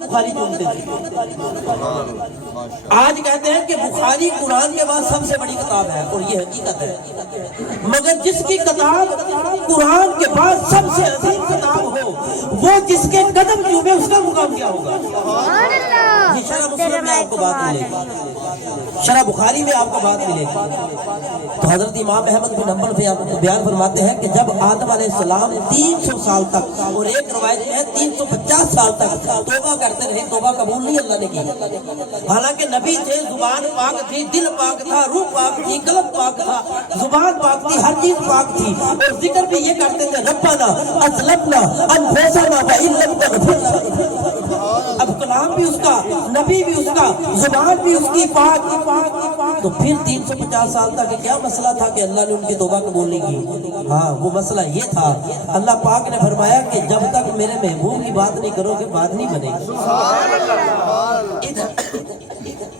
بخاری جھومتے تھے. آج کہتے ہیں کہ بخاری قرآن کے بعد سب سے بڑی کتاب ہے، اور یہ حقیقت ہے. مگر جس کی کتاب قرآن کے بعد سب سے عظیم کتاب ہو، وہ جس کے قدم چومے اس کا مقام کیا ہوگا؟ یہ شرح مسلم میں آپ کو بات ملے گی، شرح بخاری میں آپ کو بات ملے گی. تو حضرت امام احمد بن حنبل بیان فرماتے ہیں کہ جب آدم علیہ السلام 300 سال تک، اور ایک روایت میں ہے 350 سال تک توبہ کرتے رہے، توبہ قبول نہیں اللہ نے کی. حالانکہ نبی تھے، زبان پاک تھی، دل پاک تھا، روح پاک تھی، قلب پاک تھا، زبان پاک تھی، ہر چیز پاک تھی، اور ذکر بھی یہ کرتے تھے ربنا اسلمنا انفسنا وان لم تغفر لنا. اب کلام بھی اس کا، نبی بھی اس کا، زبان بھی اس کی پاک. تو پھر 350 سال تک کیا مسئلہ تھا کہ اللہ نے ان کی توبہ قبول نہیں کی؟ ہاں، وہ مسئلہ یہ تھا، اللہ پاک نے فرمایا کہ جب تک میرے محبوب کی بات نہیں کرو گے بات نہیں بنے گی.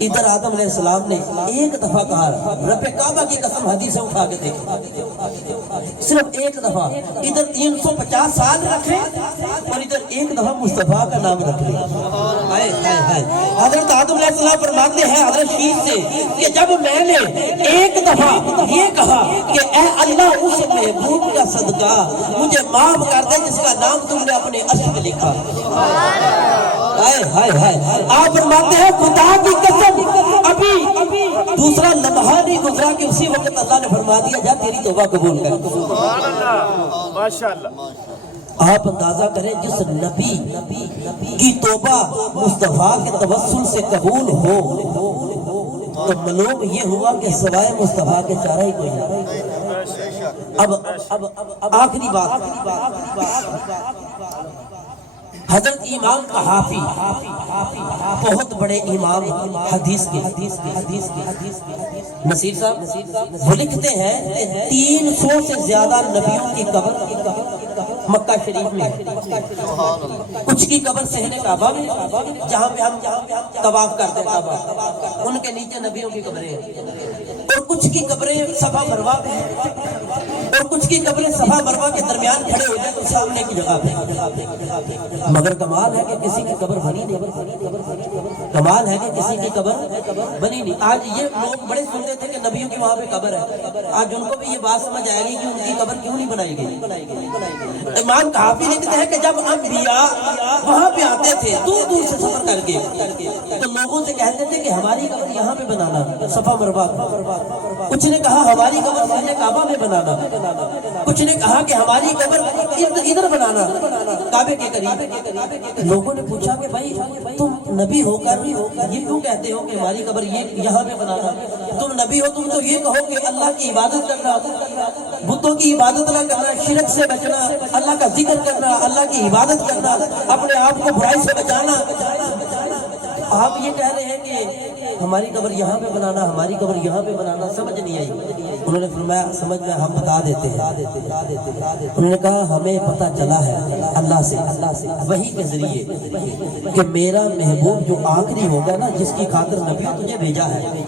ادھر آدم علیہ السلام نے ایک دفعہ کہا، رب کعبہ کی قسم حدیثیں اٹھا کے دیکھیں، صرف ایک دفعہ. ادھر 350 سال رکھے اور ادھر ایک دفعہ مصطفیٰ کا نام رکھے. حضرت آدم علیہ السلام فرماتے ہیں حضرت شیخ سے کہ جب میں نے ایک دفعہ یہ کہا کہ اے اللہ اس محبوب کا صدقہ مجھے معاف کر دے جس کا نام تم نے اپنے عرش میں لکھا. آپ فرماتے ہیں خدا کی قسم ابھی دوسرا لمحہ نہیں گزرا کہ اسی وقت اللہ نے فرما دیا جا تیری توبہ قبول کر. آپ اندازہ کریں جس نبی کی توبہ مصطفیٰ کے توسل سے قبول ہو تو معلوم یہ ہوا کہ سوائے مصطفیٰ کے چارہ ہی کوئی نہیں. اب آخری بات، حضرت امام قحافی بہت بڑے امام حدیث کے نصیر صاحب وہ لکھتے ہیں 300 سے زیادہ نبیوں کی قبر مکہ شریف میں، کچھ کی قبر صحن کعبہ میں جہاں پہ ہم طواف کرتے ہیں کعبہ، ان کے نیچے نبیوں کی قبریں ہیں، اور کچھ کی قبریں صفا مروہ پہ ہیں، اور کچھ کی قبریں صفا مروہ کے درمیان کھڑے ہو جائیں تو سامنے کی جگہ پہ. مگر کمال ہے کہ کسی کی قبر بنی نہیں، کمال ہے کہ کسی کی قبر بنی نہیں. آج یہ لوگ بڑے سنتے تھے کہ نبیوں کی وہاں پہ قبر ہے، آج ان کو بھی یہ بات سمجھ آئے گی کہ ان کی قبر کیوں نہیں بنائی گئی. امام قحافی لکھتے ہیں کہ جب انبیاء وہاں پہ آتے تھے دور دور سے سفر کر کے تو لوگوں سے کہتے تھے کہ ہماری قبر یہاں پہ بنانا صفا مروہ. کچھ نے کہا ہماری قبر صحن کعبہ میں بنانا، کچھ نے کہا کہ ہماری قبر ادھر بنانا کعبے کے قریب. لوگوں نے پوچھا کہ بھائی تم نبی ہو کر یہ کیوں کہتے ہو کہ ہماری قبر یہاں پہ بنانا؟ تم نبی ہو، تم تو یہ کہو کہ اللہ کی عبادت کرنا، بتوں کی عبادت نہ کرنا، شرک سے بچنا، اللہ کا ذکر کرنا، اللہ کی عبادت کرنا، اپنے آپ کو برائی سے بچانا. آپ یہ کہہ رہے ہیں کہ ہماری قبر یہاں پہ بنانا، ہماری قبر یہاں پہ بنانا. سمجھ نہیں آئی. انہوں نے فرمایا سمجھ میں ہم بتا دیتے ہیں. انہوں نے کہا ہمیں پتہ چلا ہے اللہ سے وحی کے ذریعے کہ میرا محبوب جو آخری ہوگا نا، جس کی خاطر نبی تجھے بھیجا ہے،